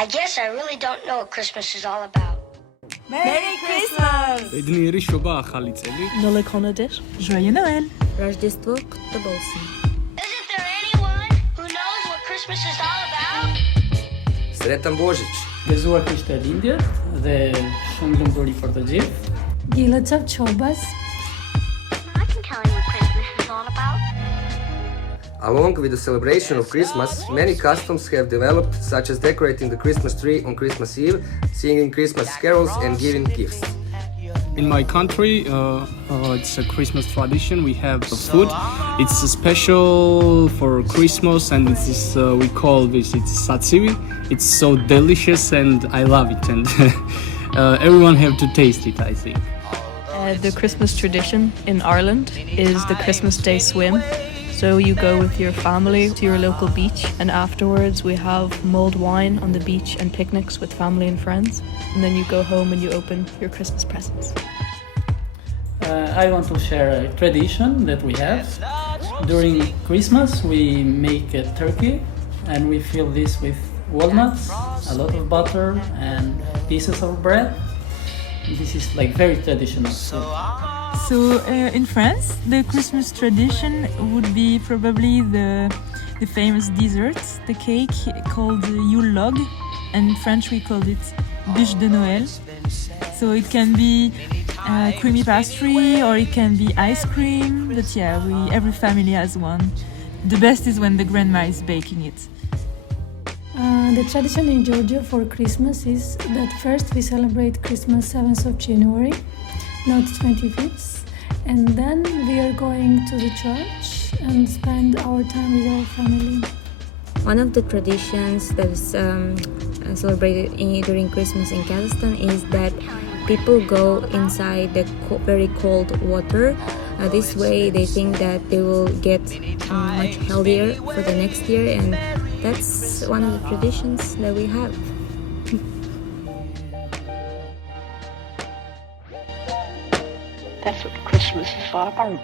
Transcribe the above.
I guess I really don't know what Christmas is all about. Merry Christmas! Edniyeri şoba ახალი წელი. Nole konadir. Joyeux Noël! Rождество kutlu olsun. Isn't there anyone who knows what Christmas is all about? Sretan Božić! Gëzuar Krishtë e Lindjet dhe shumë lumturi për të gjithë. Gilëcov Çobas. I can tell you what Christmas is all about. Along with the celebration of Christmas, many customs have developed, such as decorating the Christmas tree on Christmas Eve, singing Christmas carols, and giving gifts. In my country, it's a Christmas tradition. We have food. It's special for Christmas, and it's we call this it's satsivi. It's so delicious, and I love it. And everyone have to taste it, I think. The Christmas tradition in Ireland is the Christmas Day swim. So you go with your family to your local beach, and afterwards we have mulled wine on the beach and picnics with family and friends. And then you go home and you open your Christmas presents. I want to share a tradition that we have. During Christmas we make a turkey and we fill this with walnuts, a lot of butter and pieces of bread. This is like very traditional. So in France, the Christmas tradition would be probably the famous desserts, the cake called Yule log, and in French we call it bûche de Noël. So it can be creamy pastry or it can be ice cream, but yeah, every family has one. The best is when the grandma is baking it. The tradition in Georgia for Christmas is that first we celebrate Christmas 7th of January, not 25th, and then we are going to the church and spend our time with our family. One of the traditions that is celebrated during Christmas in Kazakhstan is that people go inside the very cold water. This way they think that they will get much healthier for the next year, and that's one of the traditions that we have. That's what Christmas is all about.